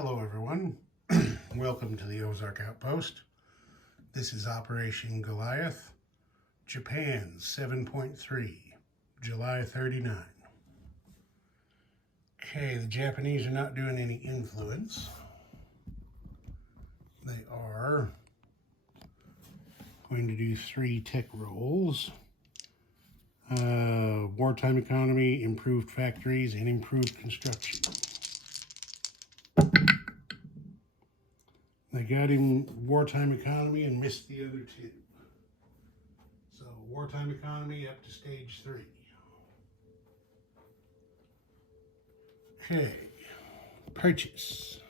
Hello everyone, welcome to the Ozark Outpost. This is Operation Goliath, Japan 7.3, July 39. Okay, the Japanese are not doing any influence. They are going to do 3 tech rolls. Wartime economy, improved factories, and improved construction. They got him wartime economy and missed the other 2. So wartime economy up to stage 3. Okay, purchase.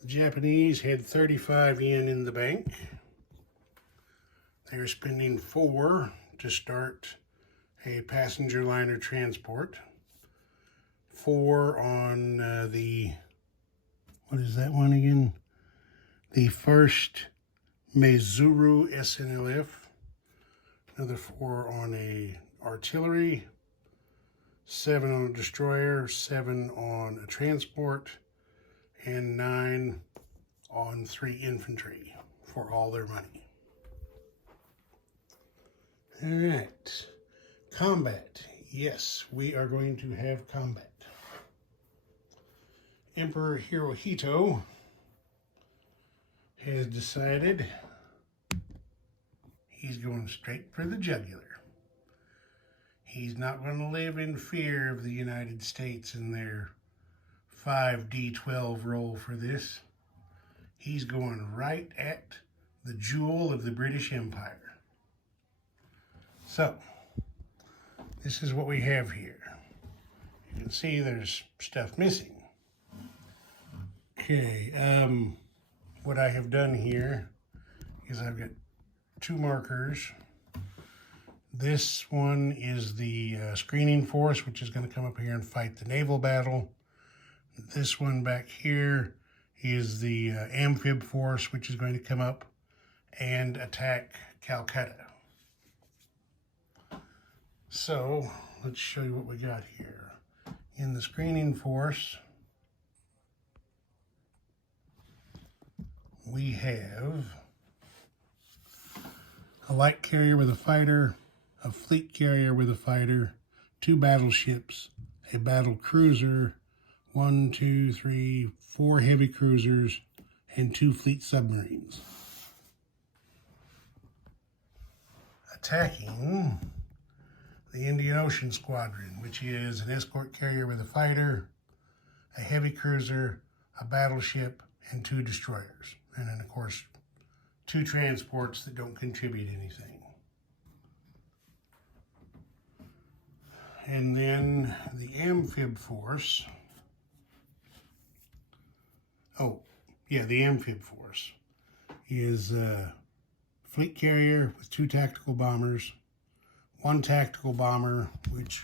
The Japanese had 35 yen in the bank. They were spending 4 to start a passenger liner transport. 4 on what is that one again? The first Maizuru SNLF. Another 4 on a artillery. 7 on a destroyer. 7 on a transport. And 9 on 3 infantry for all their money. All right. Combat. Yes, we are going to have combat. Emperor Hirohito has decided he's going straight for the jugular. He's not going to live in fear of the United States and their 5D12 roll for this. He's going right at the jewel of the British Empire. So, this is what we have here. You can see there's stuff missing. Okay, what I have done here is I've got 2 markers. This one is the screening force, which is going to come up here and fight the naval battle. This one back here is the amphib force, which is going to come up and attack Calcutta. So, let's show you what we got here. In the screening force, we have a light carrier with a fighter, a fleet carrier with a fighter, 2 battleships, a battle cruiser, 1, 2, 3, 4 heavy cruisers, and 2 fleet submarines. Attacking the Indian Ocean Squadron, which is an escort carrier with a fighter, a heavy cruiser, a battleship, and 2 destroyers. And then, of course, 2 transports that don't contribute anything. And then the amphib force. The amphib force is a fleet carrier with 2 tactical bombers, 1 tactical bomber, which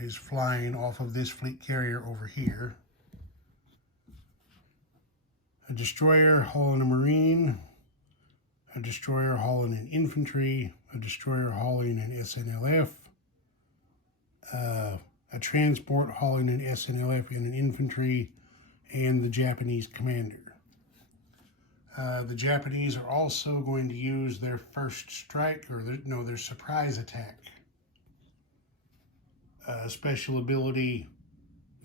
is flying off of this fleet carrier over here, a destroyer hauling a marine, a destroyer hauling an infantry, a destroyer hauling an SNLF, a transport hauling an SNLF and an infantry, and the Japanese commander. The Japanese are also going to use their first strike, or their surprise attack. Special ability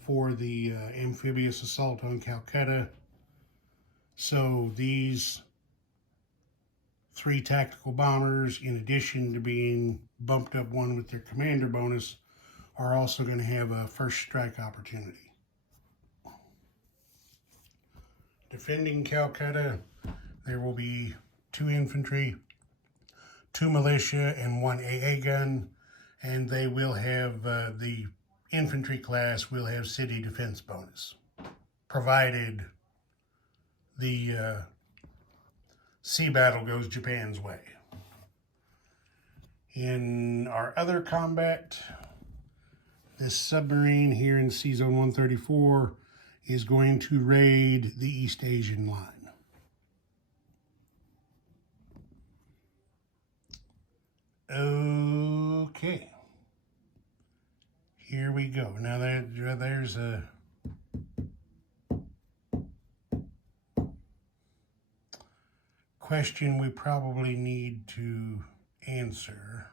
for the Amphibious Assault on Calcutta. So these 3 tactical bombers, in addition to being bumped up 1 with their commander bonus, are also going to have a first strike opportunity. Defending Calcutta, there will be 2 infantry, 2 militia, and 1 AA gun, and they will have, the infantry class will have city defense bonus, provided the sea battle goes Japan's way. In our other combat, this submarine here in Sea Zone 134 is going to raid the East Asian line. Okay, here we go. Now there's a question we probably need to answer.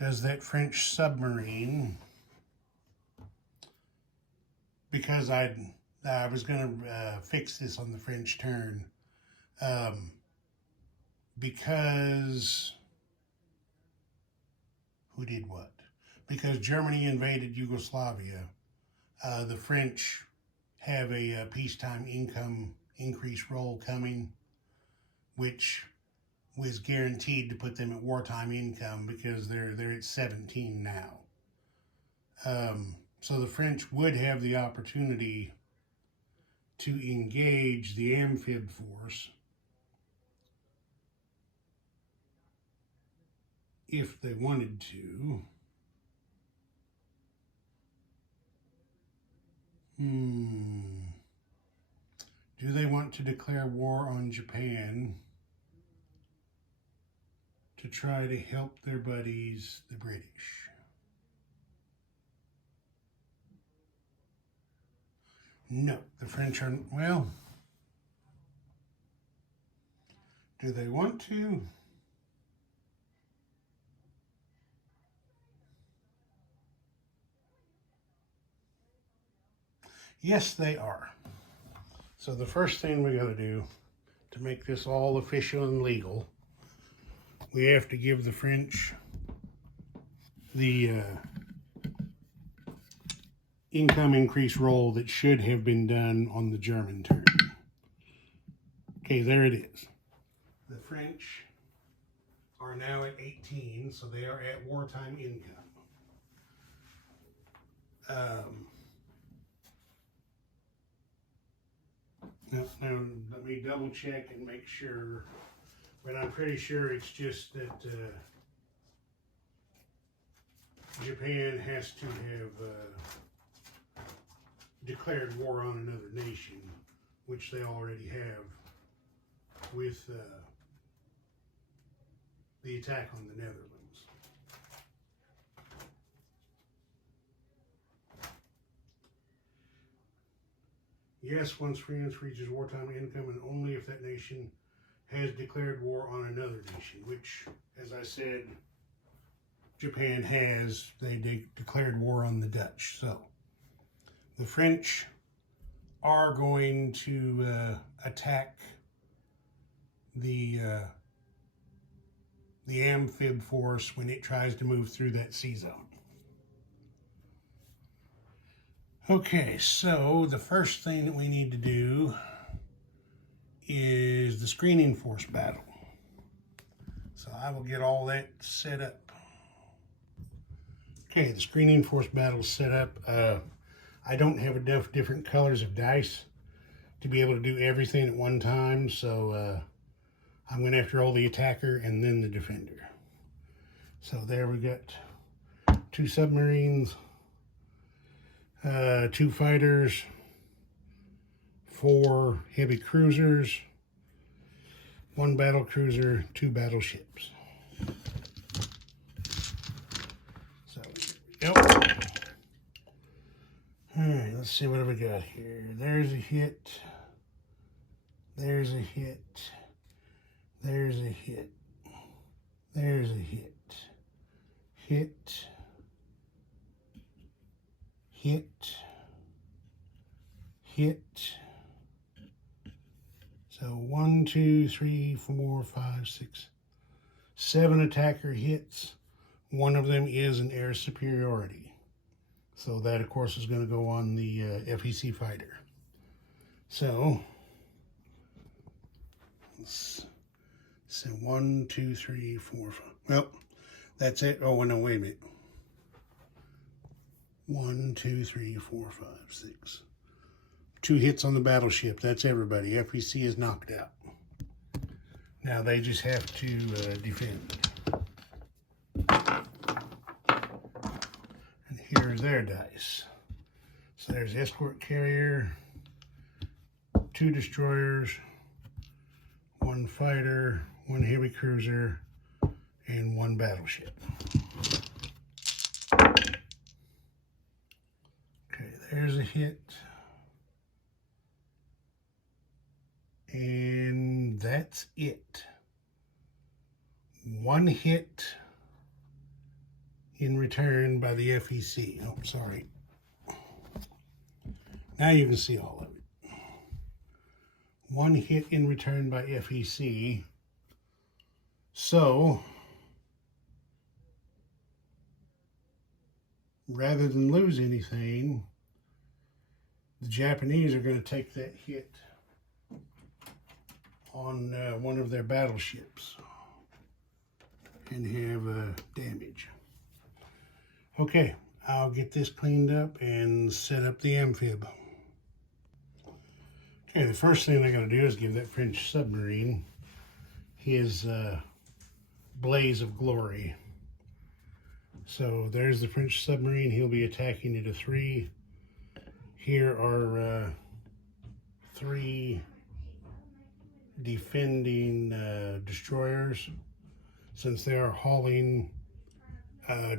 Does that French submarine, because I was going to fix this on the French turn, because who did what? Because Germany invaded Yugoslavia, the French have a peacetime income increase roll coming, which was guaranteed to put them at wartime income because they're at 17 now. So the French would have the opportunity to engage the amphib force if they wanted to. Do they want to declare war on Japan to try to help their buddies, the British? No, the French are, well, do they want to? Yes, they are. So the first thing we got to do to make this all official and legal, we have to give the French the income increase roll that should have been done on the German turn. Okay, there it is. The French are now at 18, so they are at wartime income. Now, let me double check and make sure, but I'm pretty sure it's just that Japan has to have declared war on another nation, which they already have with the attack on the Netherlands. Yes, once France reaches wartime income, and only if that nation has declared war on another nation, which, as I said, Japan has. They declared war on the Dutch. So the French are going to attack the amphib force when it tries to move through that sea zone. Okay, so the first thing that we need to do is the screening force battle. So I will get all that set up. Okay, the screening force battle is set up. I don't have enough different colors of dice to be able to do everything at one time, so I'm going to have to roll the attacker and then the defender. So there we got 2 submarines, 2 fighters, 4 heavy cruisers, 1 battle cruiser, 2 battleships. So there we go. All right, let's see what have we got here. There's a hit. There's a hit. There's a hit. There's a hit. Hit. Hit. Hit. So 1, 2, 3, 4, 5, 6, 7 attacker hits. One of them is an air superiority. So that, of course, is going to go on the FEC fighter. So 1, 2, 3, 4, 5. Well, that's it. Oh, no, wait a minute. 1, 2, 3, 4, 5, 6. 2 hits on the battleship. That's everybody. FEC is knocked out. Now they just have to defend. And here's their dice. So there's escort carrier, 2 destroyers, 1 fighter, 1 heavy cruiser, and 1 battleship. Okay, there's a hit. that's it. One hit in return by the FEC. Oh, sorry. Now you can see all of it. One hit in return by FEC. So, rather than lose anything, the Japanese are going to take that hit on one of their battleships and have damage. Okay, I'll get this cleaned up and set up the amphib. Okay, the first thing I got to do is give that French submarine his blaze of glory. So there's the French submarine. He'll be attacking at a 3. Here are 3 defending destroyers. Since they are hauling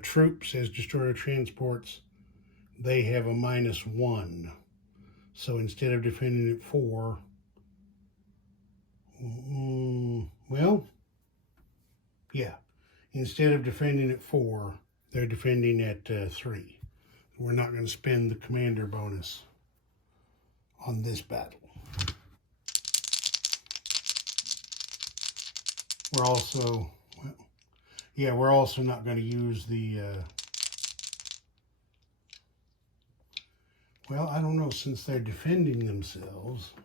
troops as destroyer transports, they have a -1. So instead of defending at 4, well, yeah, instead of defending at 4, they're defending at 3. We're not going to spend the commander bonus on this battle. We're also, we're also not going to use the, well, I don't know, since they're defending themselves,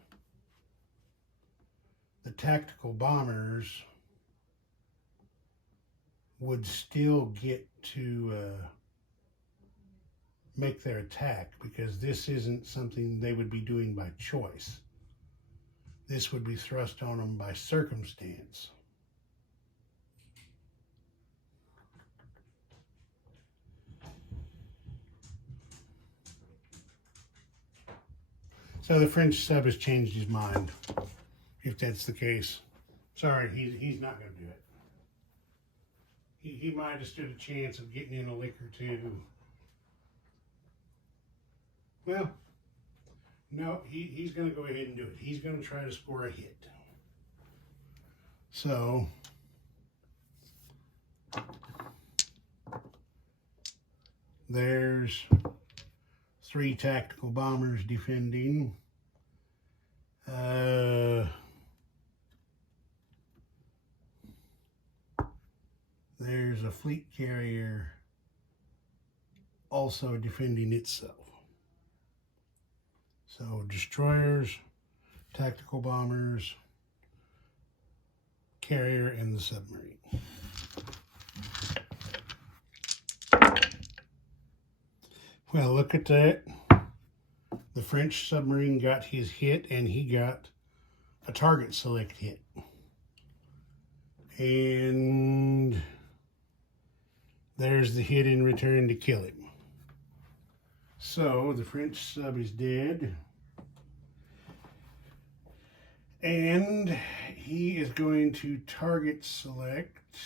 the tactical bombers would still get to make their attack, because this isn't something they would be doing by choice. This would be thrust on them by circumstance. So the French sub has changed his mind, if that's the case. Sorry, he's not going to do it. He might have stood a chance of getting in a lick or two. Well, no, he's going to go ahead and do it. He's going to try to score a hit. So, there's 3 tactical bombers defending. There's a fleet carrier also defending itself. So destroyers, tactical bombers, carrier, and the submarine. Well, look at that. The French submarine got his hit, and he got a target select hit. And there's the hit in return to kill him. So the French sub is dead. And he is going to target select.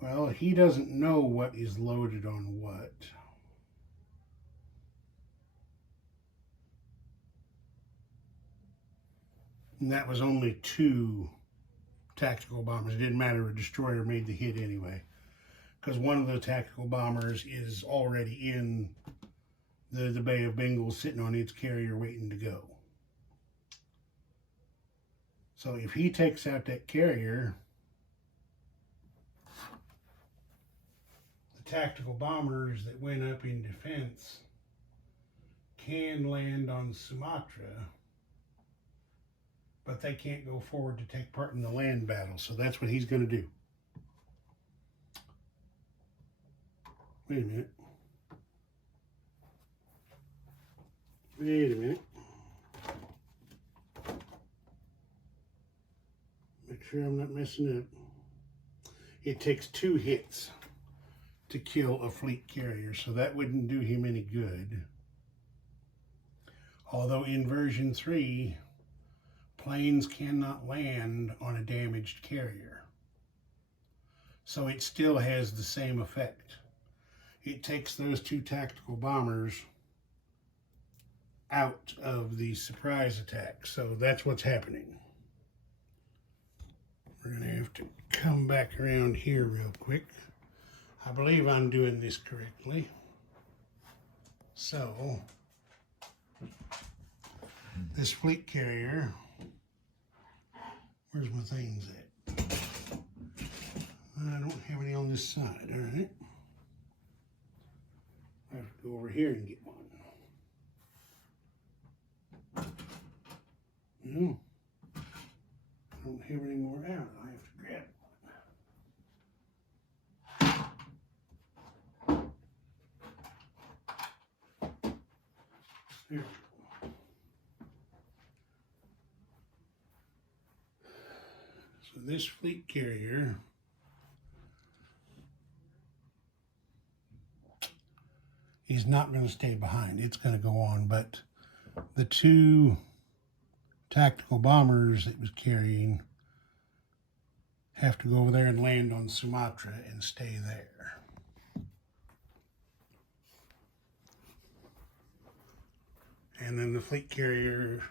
Well, he doesn't know what is loaded on what. And that was only 2 tactical bombers. It didn't matter, a destroyer made the hit anyway, because one of the tactical bombers is already in the Bay of Bengal, sitting on its carrier waiting to go. So if he takes out that carrier, the tactical bombers that went up in defense can land on Sumatra, but they can't go forward to take part in the land battle. So that's what he's going to do. Wait a minute. Wait a minute. Make sure I'm not messing up. It takes 2 hits to kill a fleet carrier, so that wouldn't do him any good. Although in version 3, planes cannot land on a damaged carrier. So it still has the same effect. It takes those 2 tactical bombers out of the surprise attack. So that's what's happening. We're going to have to come back around here real quick. I believe I'm doing this correctly. So, this fleet carrier, where's my things at? I don't have any on this side, all right. I have to go over here and get one. No, I don't have any more out. I have to grab one. There we go. So this fleet carrier is not going to stay behind. It's going to go on, but the two tactical bombers it was carrying have to go over there and land on Sumatra and stay there. And then the fleet carrier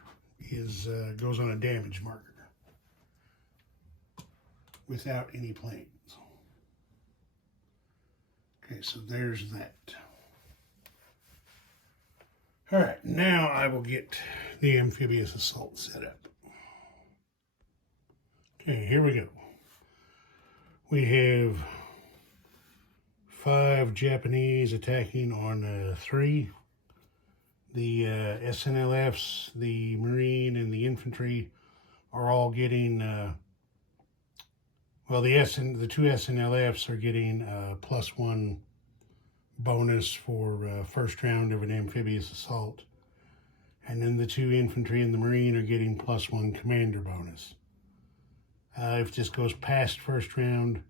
goes on a damage marker without any planes. Okay, so there's that. All right, now I will get the Amphibious Assault set up. Okay, here we go. We have 5 Japanese attacking on 3. The SNLFs, the Marine, and the Infantry are all getting, well, the two SNLFs are getting +1 bonus for first round of an Amphibious Assault. And then the 2 Infantry and the Marine are getting +1 commander bonus. If this goes past first round,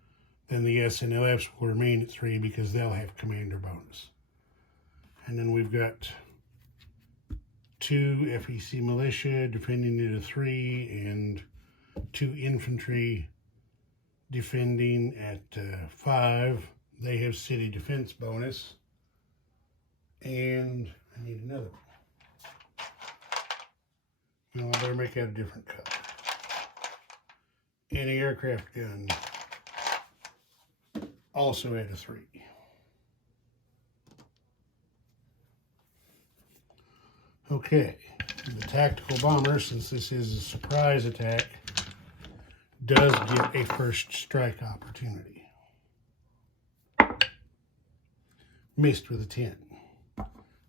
then the SNLFs will remain at 3 because they'll have commander bonus. And then we've got 2 FEC militia defending at a 3 and 2 infantry defending at 5. They have city defense bonus. And I need another one. No, I better make that a different color. And the aircraft gun also at a 3. Okay, the tactical bomber, since this is a surprise attack, does get a first strike opportunity. Missed with a 10.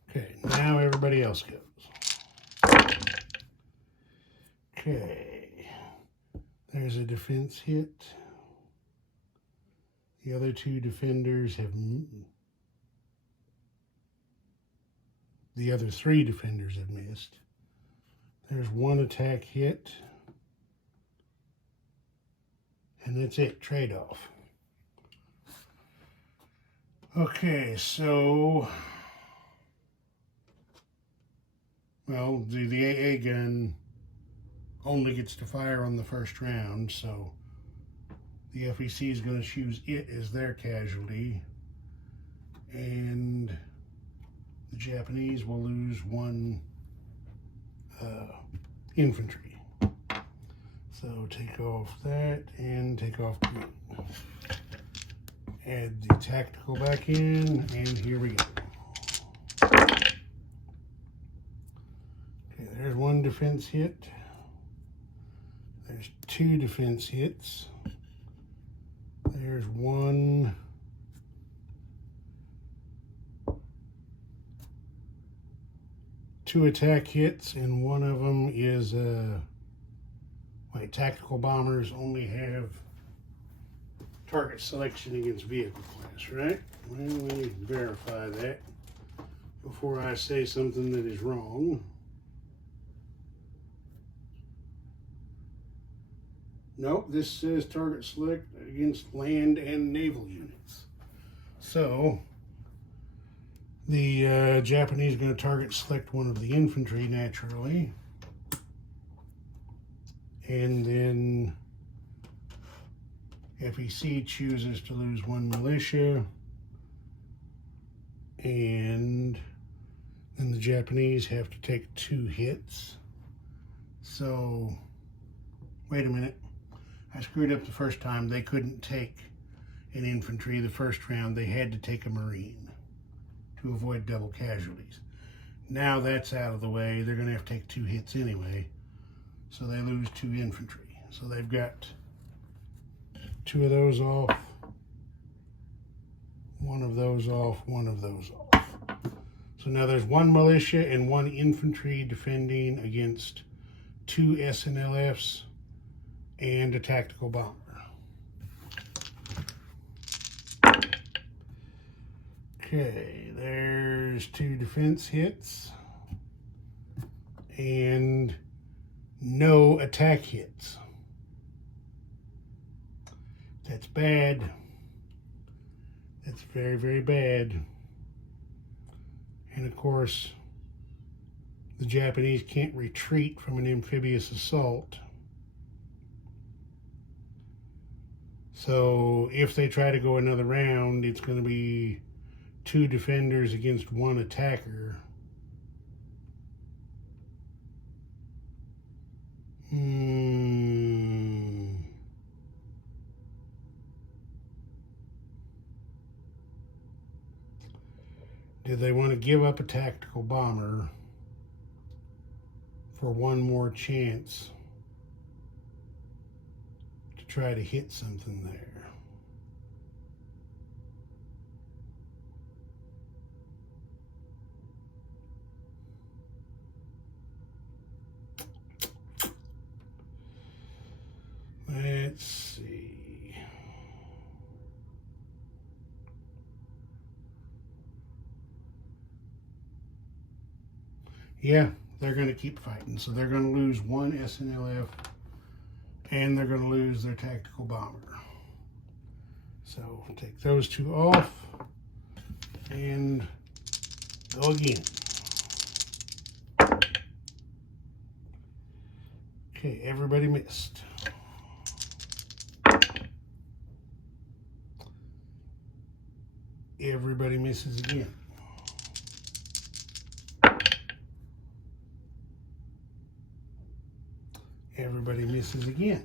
Okay, now everybody else goes. Okay, there's a defense hit. The other 2 defenders have... The other 3 defenders have missed. There's 1 attack hit. And that's it, trade-off. Okay, so... Well, the AA gun only gets to fire on the first round, so the FEC is going to choose it as their casualty. And the Japanese will lose 1 infantry. So take off that and take off green. Add the tactical back in, and here we go. Okay, there's 1 defense hit. There's 2 defense hits. There's 1... 2 attack hits, and 1 of them is wait, tactical bombers only have target selection against vehicle class, right? Well, let me verify that before I say something that is wrong. Nope, this says target select against land and naval units. So the Japanese are going to target select 1 of the infantry naturally. And then FEC chooses to lose 1 militia. And and the Japanese have to take 2 hits. So, wait a minute. I screwed up the first time. They couldn't take an infantry the first round. They had to take a Marine to avoid double casualties. Now that's out of the way. They're going to have to take 2 hits anyway. So they lose 2 infantry. So they've got 2 of those off, 1 of those off, 1 of those off. So now there's 1 militia and 1 infantry defending against 2 SNLFs and a tactical bomber. Okay, there's 2 defense hits and no attack hits. That's bad. That's very, very bad. And of course, the Japanese can't retreat from an amphibious assault. So if they try to go another round, it's going to be 2 defenders against 1 attacker. Do they want to give up a tactical bomber for 1 more chance to try to hit something there? Let's see. Yeah, they're going to keep fighting. So they're going to lose 1 SNLF and they're going to lose their tactical bomber. So take those 2 off and go again. Okay, everybody missed. Everybody misses again. Everybody misses again.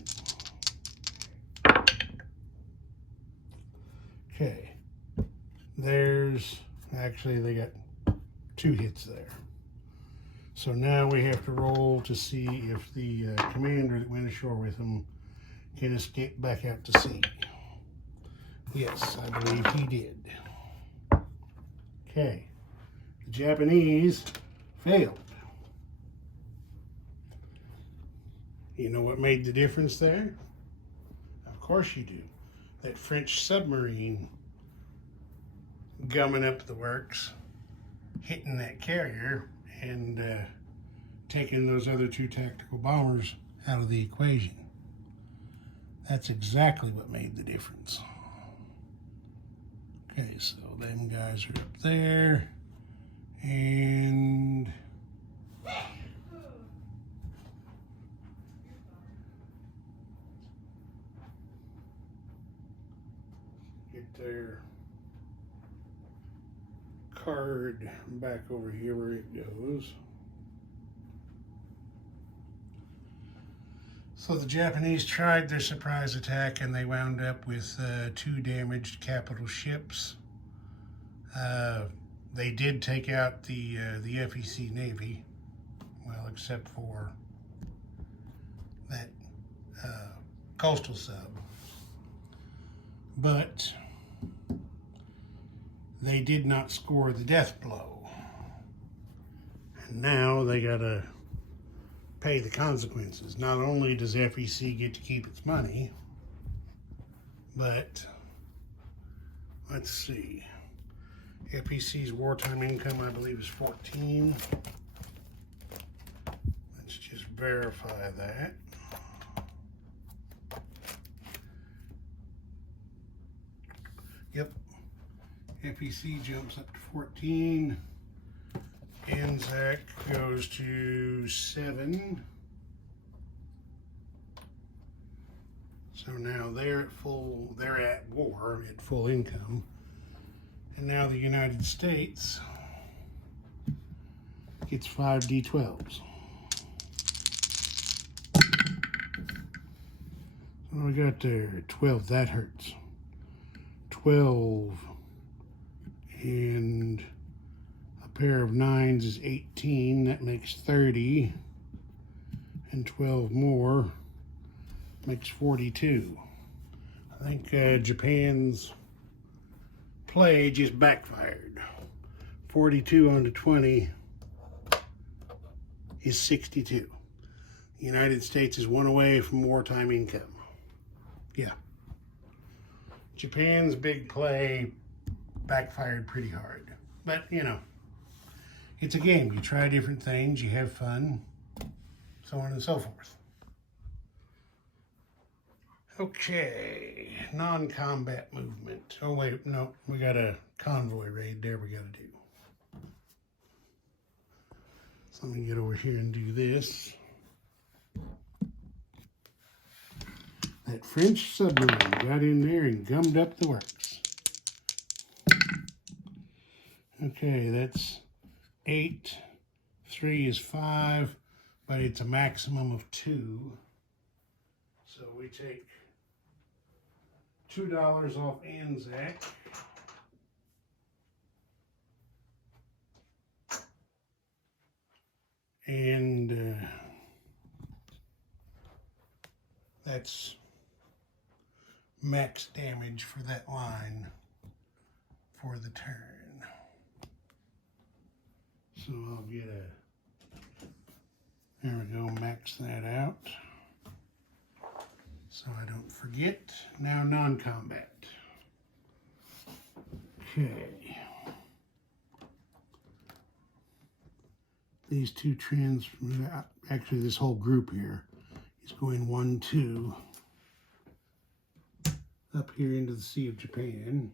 Okay. There's, actually they got 2 hits there. So now we have to roll to see if the commander that went ashore with them can escape back out to sea. Yes, I believe he did. Okay. The Japanese failed. You know what made the difference there? Of course you do. That French submarine gumming up the works, hitting that carrier, and taking those other 2 tactical bombers out of the equation. That's exactly what made the difference. Okay, so them guys are up there, and get their card back over here where it goes. So the Japanese tried their surprise attack and they wound up with 2 damaged capital ships. They did take out the FEC Navy, well, except for that coastal sub. But they did not score the death blow. And now they gotta pay the consequences. Not only does FEC get to keep its money, but let's see. FEC's wartime income, I believe, is 14. Let's just verify that. Yep. FEC jumps up to 14. ANZAC goes to 7. So now they're at war, at full income. And now the United States gets 5 D12s. What do we got there? 12, that hurts. 12 and a pair of 9s is 18, that makes 30, and 12 more makes 42. I think Japan's play just backfired. 42 onto 20 is 62. The United States is one away from wartime income. Yeah. Japan's big play backfired pretty hard. But, you know, it's a game. You try different things, you have fun, so on and so forth. Okay, non-combat movement. Oh, wait, no, we got a convoy raid there we got to do. So let me get over here and do this. That French submarine got in there and gummed up the works. Okay, that's 8. 3 is 5, but it's a maximum of 2. So we take $2 off Anzac. And that's max damage for that line for the turn. So I'll get there we go, max that out. So I don't forget. Now non-combat. Okay. These two actually this whole group here is going 1, 2 up here into the Sea of Japan.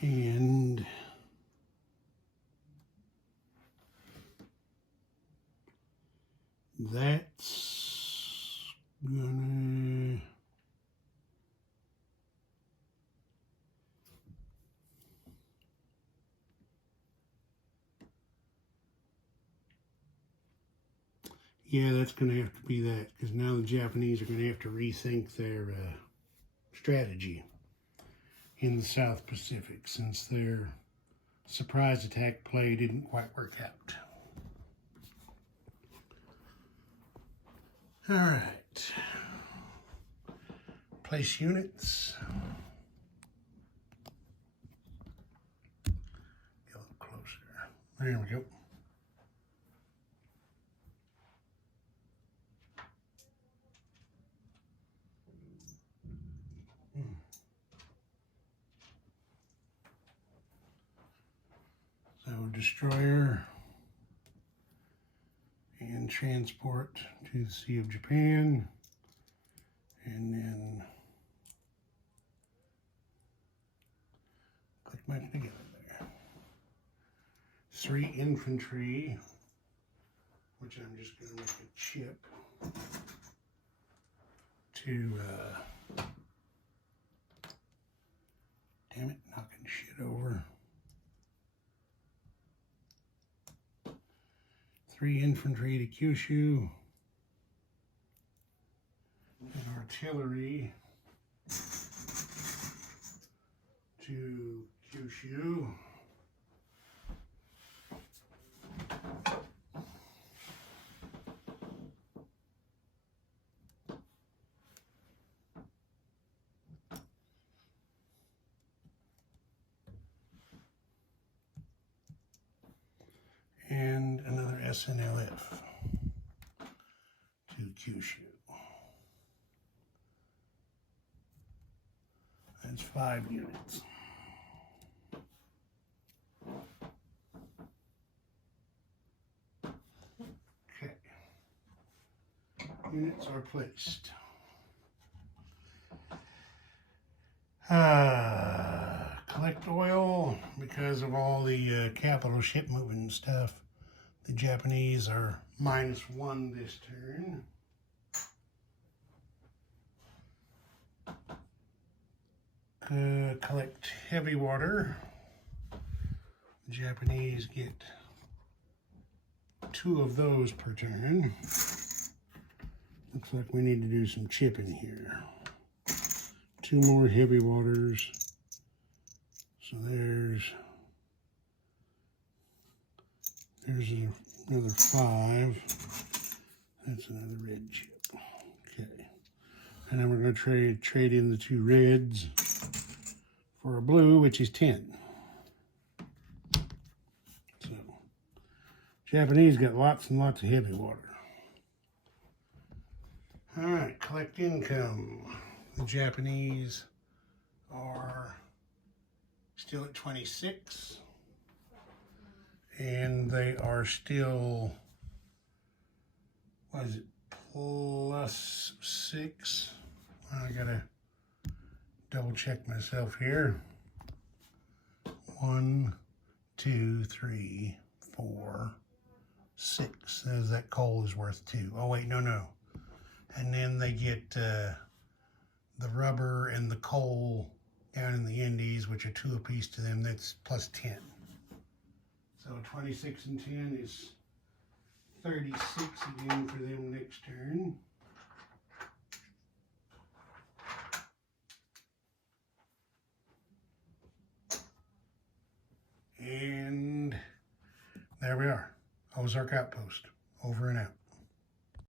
And that's gonna that's gonna have to be that, because now the Japanese are gonna have to rethink their strategy in the South Pacific, since their surprise attack play didn't quite work out. All right, place units. Get a little closer. There we go. So destroyer and transport to the Sea of Japan, and then click back together there. 3 infantry, which I'm just going to make a chip to, damn it, knocking shit over. 3 infantry to Kyushu, and artillery to Kyushu. And another SNLF to Kyushu. That's 5 units. Okay. Units are placed. Collect oil because of all the capital ship moving stuff. The Japanese are -1 this turn. Collect heavy water. The Japanese get 2 of those per turn. Looks like we need to do some chipping here. 2 more heavy waters. So there's another 5. That's another red chip. Okay. And then we're going to trade in the 2 reds for a blue, which is 10. So, Japanese got lots and lots of heavy water. All right, collect income. The Japanese are still at 26. And they are still, what is it, +6? I gotta double check myself here. 1, 2, 3, 4, 6. As that coal is worth 2. Oh wait, no. And then they get the rubber and the coal down in the Indies, which are 2 apiece to them. That's +10. So 26 and 10 is 36 again for them next turn. And there we are. Ozark Outpost. Over and out.